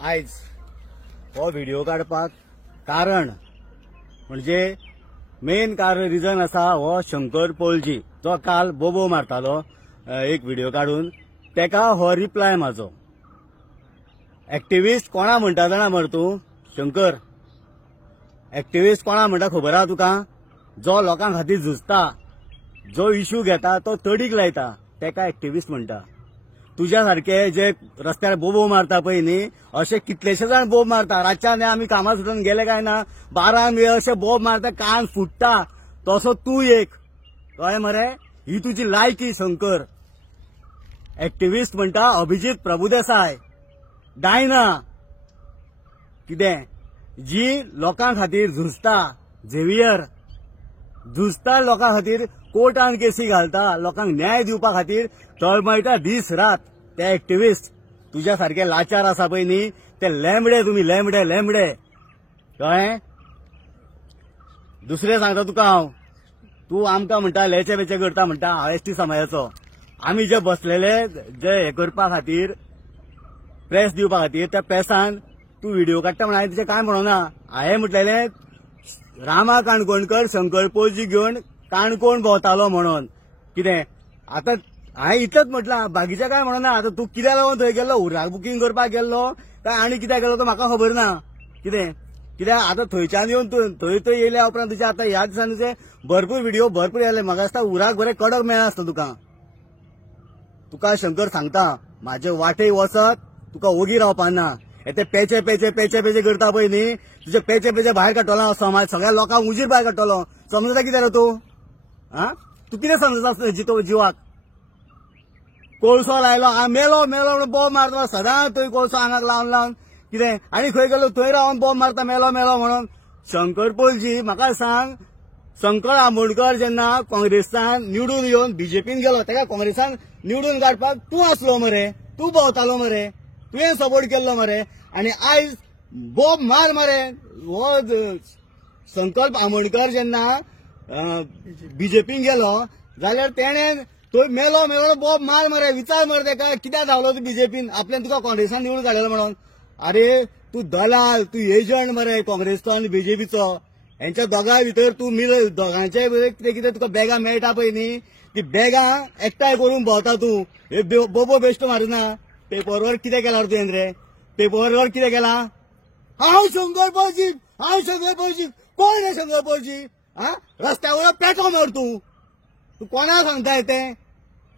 आयज हो व्हिडिओ काडपाक कारण म्हणजे मेन कारण रिजन आसा हो शंकर पोळजी जो काल बोबो मारतालो एक व्हिडिओ काढून तेका हो रिप्लाय म्हाजो। एक्टिविस्ट कोणा म्हणटा जाणा मरे तूं शंकर? एक्टिविस्ट कोणा म्हणटा खबर आहा तुका? जो लोकां खातीर झुजता, जो इश्यू घेता तो तडीक लायता तेका एक्टिविस्ट म्हणटा। तुझ्या सारखे जे रस्त्यार बोबो मारता पळय न्ही असे कितलेशे जाण बोब मारता। रातच्यान आमी कामा सुटून गेले काय ना 12 वेळ असे बोब मारता कान फुटता तसो तू एक कळ्ळें मरे? ही तुजी लायकी शंकर। एक्टिविस्ट म्हणटा अभिजित प्रभुदेसाय डायना कितें जी लोकां खातीर झुजता, झेवियर झुजता लोकां खातीर, कोर्टान केसी घालता, लोकांक न्याय दिवपा खातीर तळमळटा दीस रात ते एक्टिविस्ट। तुझ्या सारखे लाचार आसा पळय न्ही ते लेंबडे तुम्ही लेंबडे लेंबडे कळ्ळें? दुसरें सांगता तुका हांव, तू आमकां म्हणटा लेचे बेचे करता म्हणटा एसटी समाजाचो। आमी जे बसलेले जे हे करपा खातीर प्रेस दिवपा खातीर त्या प्रेसान तू व्हिडिओ काडटा म्हण हांवें तुजें कांय म्हणोना। हांवें म्हटलेलें रामा काणकोणकर शंकर पोळजी घेवन काणकोण भोंवतालो म्हणून कितें। आतां हांवें इतलेंच म्हटलां बाकीचें काय म्हणोना। आतां तूं कित्याक लागून थंय गेल्लो? उर्राक बुकींग करपाक गेल्लो काय आनी कित्याक गेलो तो म्हाका खबर ना कितें। कित्याक आतां थंयच्यान येवन थंय येयल्या उपरांत तुजे आतां ह्या दिसांनी तुजे भरपूर व्हिडिओ भरपूर येयले। म्हाका दिसता उर्राक बरें कडक मेळ्ळां आसता तुका शंकर सांगता म्हाजे वाटेक वचत तुका ओगी रावपाना। ते पेचे पेचे पेचे पेचे करता पळय न्ही तुजे पेचे पेचे भायर काडटलो समाज सगळ्या लोकांक उजीर भायर काडटलो। समजता कितें रे तूं? तूं कितें समजता जिवाक? कोळसो लायलो मेलो मेलो म्हणून बॉम्ब मारता सदांच थंय कोळसो आंगाक लावन लावन कितें आनी खंय गेलो थंय रावन बॉम्ब मारता मेलो मेलो म्हणून। शंकर पोळजी म्हाका सांग, शंकर आमोणकर जेन्ना काँग्रेसान निवडून येवन बीजेपीन गेलो तेका काँग्रेसान निवडून काडपाक तूं आसलो मरे, तूं भोंवतालो मरे, तुवें सपोर्ट केल्लो मरे। आनी आयज बॉम्ब मार मरे हो संकल्प आमोणकर जेन्ना बीजेपीन गेलो जाल्यार तेणें तो मेलो मेलो बॉब मार मरे। विचार मरे तेका कित्याक धांवलो तूं बीजेपीन आपल्यान तुका काँग्रेसान निवडून काडलेलो म्हणून। अरे तू दलाल, तू एजंट मरे काँग्रेसचो आनी बीजेपीचो। हेंच्या दोगांय भितर तू मिल दोगांचे कितें कितें तुका बॅगां मेळटा पळय न्ही ती बॅगां एकठांय करून भोंवता तूं। हे बोबो बेश्टो मारुना। पेपरवर कितें केला तुवें रे? पेपरवर कितें केला? हांव शंकर पोळजी, हांव शंकर पोळजी। कोण रे शंकर पोळजी? रस्त्यावर पेटो मर तू कोणाक सांगता तें?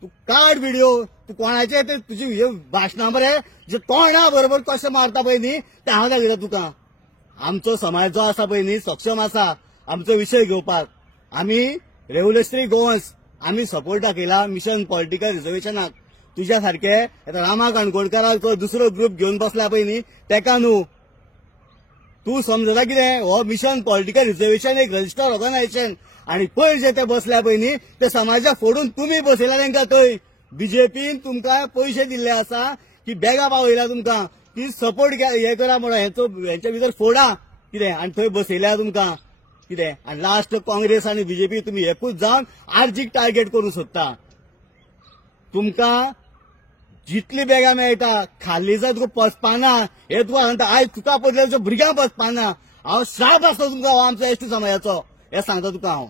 तू काड व्हिडिओ, तू कोणाचे ते तुजी भाशणां मरे जे तोंडा बरोबर कशें मारता पळय न्ही ते हांव दाखयता तुका। आमचो समाज जो आसा पळय न्ही सक्षम आसा आमचो विशय घेवपाक। आमी रेव्होल्युशनरी गोवन्स आमी सपोर्ट दाखयला मिशन पॉलिटिकल रिजर्वेशनाक। तुज्या सारखे रामा काणकोणकराचो दुसरो ग्रुप घेवन बसला पळय न्ही तेका न्हू। तू समजता कितें? हो मिशन पॉलिटिकल रिजर्वेशन एक रजिस्टर ऑर्गनायझेशन आनी पयर जे ते बसल्या पळय न्ही ते समाजाक फोडून तुमी बसयला तेंकां थंय। बीजेपीन तुमकां पयशे दिल्ले आसा की बॅगां पावयल्या तुमकां की सपोर्ट हे करा म्हणून हेंच्या भितर फोडा कितें आनी थंय बसयल्या तुमकां कितें। आनी लास्ट काँग्रेस आनी बीजेपी तुमी एकूच जावन आर्जीक टार्गेट करूं सोदता। तुमकां जितली बॅगां मेळटा खाल्ली जाय तुका पचपाना हे तुका सांगता। आयज तुका पडलेल्या भुरग्यांक पचपाना। हांव श्राप आसता तुमकां हो आमचो एसटी समाजाचो हे सांगता तुका हांव।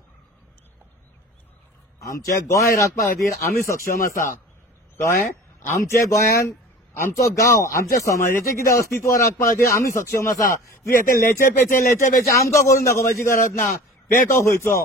आमचे गोंय राखपा खातीर आमी सक्षम आसा कळ्ळें? आमचे गोंयान आमचो गांव आमच्या समाजाचें कितें अस्तित्व राखपा खातीर आमी सक्षम आसा। तूं हे लेचे पेचे आमकां करून दाखोवपाची गरज ना। पेटो खंयचो